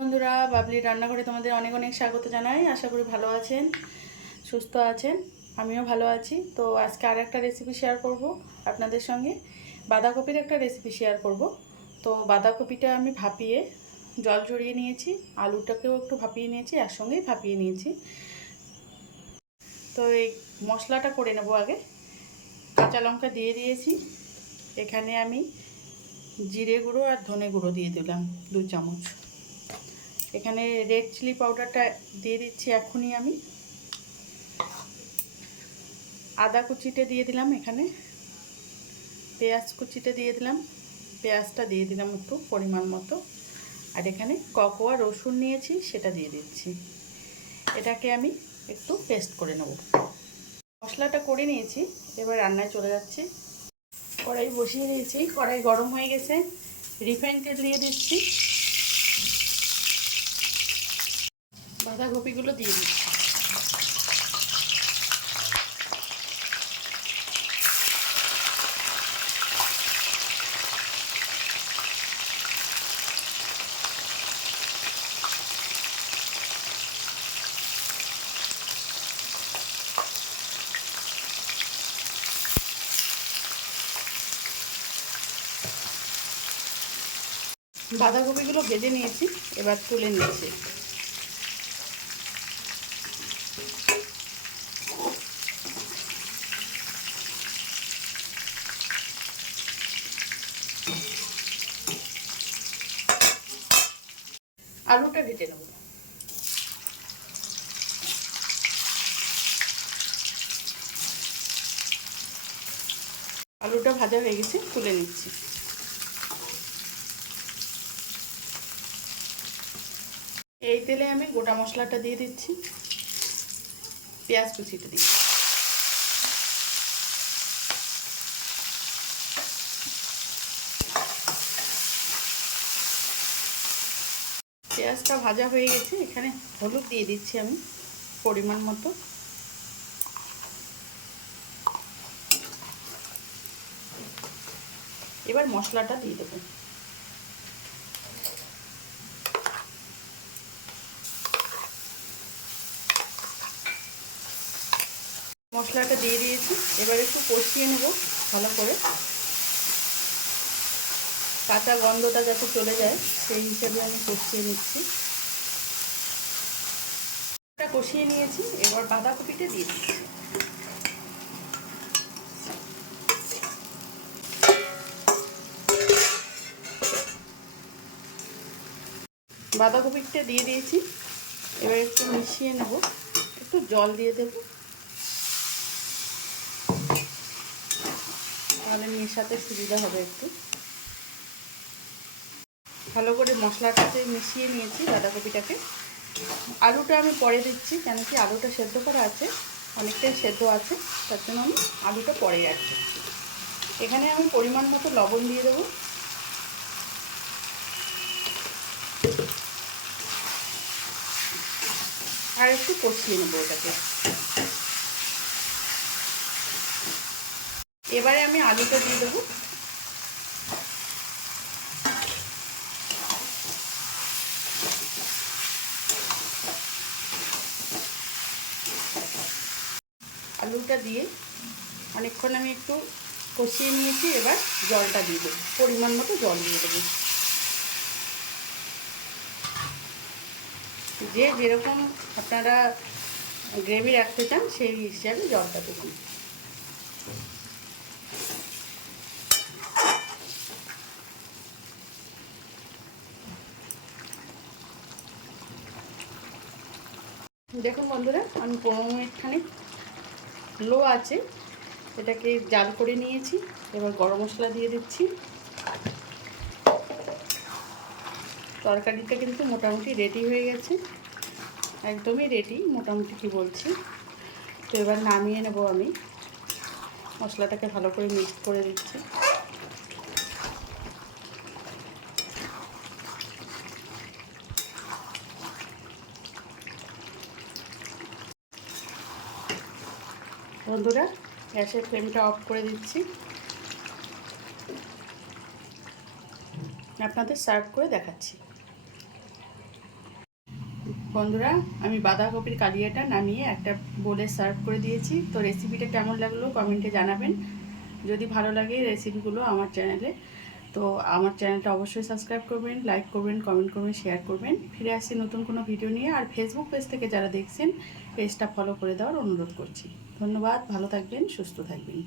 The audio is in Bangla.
বন্ধুরা বাবলির রান্নাঘরে তোমাদের অনেক অনেক স্বাগত জানাই। আশা করি ভালো আছেন, সুস্থ আছেন, আমিও ভালো আছি। তো আজকে আর একটা রেসিপি শেয়ার করব আপনাদের সঙ্গে। বাঁধাকপির একটা রেসিপি শেয়ার করব। তো বাঁধাকপিটা আমি ভাপিয়ে জল ঝরিয়ে নিয়েছি, আলুটাকেও একটু ভাপিয়ে নিয়েছি একসঙ্গেই ভাপিয়ে নিয়েছি। তো এই মশলাটা করে নেব আগে। কাঁচা লঙ্কা দিয়ে দিয়েছি। এখানে আমি জিরে গুঁড়ো আর ধনে গুঁড়ো দিয়ে দিলাম, দু চামচ। এখানে রেড চিলি পাউডারটা দিয়ে দিচ্ছি এখনই আমি। আদা কুচিটা দিয়ে দিলাম এখানে। পেঁয়াজ কুচিটা দিয়ে দিলাম। পেঁয়াজটা দিয়ে দিলাম একটু পরিমাণ মতো। আর এখানে ককোয়া রসুন নিয়েছি, সেটা দিয়ে দিচ্ছি। এটাকে আমি একটু পেস্ট করে নেব। মশলাটা করে নিয়েছি, এবার রান্নায় চলে যাচ্ছি। কড়াই বসিয়ে দিয়েছি, কড়াই গরম হয়ে গেছে। রিফাইন তেল দিয়ে দিচ্ছি। বাঁধাকপিগুলো দিয়ে দিচ্ছি। বাঁধাকপিগুলো ভেজে নিয়েছি এবার তুলে নিয়েছি আলুটা ভেজে নেব। আলুটা ভাজা হয়ে গেছে, তুলে নিচ্ছি। এই তেলে আমি গোটা মশলাটা দিয়ে দিচ্ছি। পেঁয়াজ কুচিটা দিচ্ছি। পেঁয়াজটা ভাজা হয়ে গেছে, এখানে হলুদ দিয়ে দিচ্ছি আমি পরিমাণ মতো। এবার মশলাটা দিয়ে দেবো। মশলাটা দিয়ে দিয়েছি, এবার একটু কষিয়ে নেব ভালো করে। কাঁচা গন্ধটা যাতে চলে যায়, সেই হিসেবে আমি কষিয়ে নিচ্ছি। কষিয়ে নিয়েছি, এবার বাঁধাকপিটা দিয়ে দিচ্ছি। বাঁধাকপিটা দিয়ে দিয়েছি, এবার একটু মিশিয়ে নেব। একটু জল দিয়ে দেব। তাহলে মেশাতে সুবিধা হবে একটু। ভালো করে মশলাটাতে মিশিয়ে নিয়েছি বাঁধাকপিটাকে। আলুটা আমি পরে দিচ্ছি, কেন কি আলুটা সেদ্ধ করা আছে, অনেকটাই সেদ্ধ আছে, তার জন্য আমি আলুটা পরে করছি এখানে আমি পরিমাণ মতো লবণ দিয়ে দেবো। আর একটু কষিয়ে নেব ওটাকে এবারে আমি আলুটা দিয়ে দেবো। আলুটা দিয়ে অনেকক্ষণ আমি একটু কষিয়ে নিয়েছি, এবার জলটা দিয়ে দেবো। পরিমাণ মতো জল দিয়ে দেবো। যে যেরকম আপনারা গ্রেভি রাখতে চান, সেই হিসাবে জলটা দেবেন। দেখুন বন্ধুরা, আমি পনেরো মিনিট খানিক লো আছে এটাকে জাল করে নিয়েছি, এবার গরম মশলা দিয়ে দিচ্ছি। তরকারিটা কিন্তু মোটামুটি রেডি হয়ে গেছে, একদমই রেডি মোটামুটি কি বলছি। তো এবার নামিয়ে নেব আমি, মশলাটাকে ভালো করে মিক্স করে দিচ্ছি। বন্ধুরা, গ্যাসের ফ্লেমটা অফ করে দিচ্ছি। আপনাদের সার্ভ করে দেখাচ্ছি। বন্ধুরা, আমি বাঁধাকপির কালিয়াটা নামিয়ে একটা বোলে সার্ভ করে দিয়েছি। তো রেসিপিটা কেমন লাগল কমেন্টে জানাবেন। যদি ভালো লাগে রেসিপিগুলো আমার চ্যানেলে তো আমার চ্যানেলটা অবশ্যই সাবস্ক্রাইব করবেন লাইক করবেন কমেন্ট করবেন শেয়ার করবেন। ফিরে আসছি নতুন কোনো ভিডিও নিয়ে। আর ফেসবুক পেজ থেকে যারা দেখছেন পেজটা ফলো করে দেওয়ার অনুরোধ করছি। ধন্যবাদ, ভালো থাকবেন, সুস্থ থাকবেন।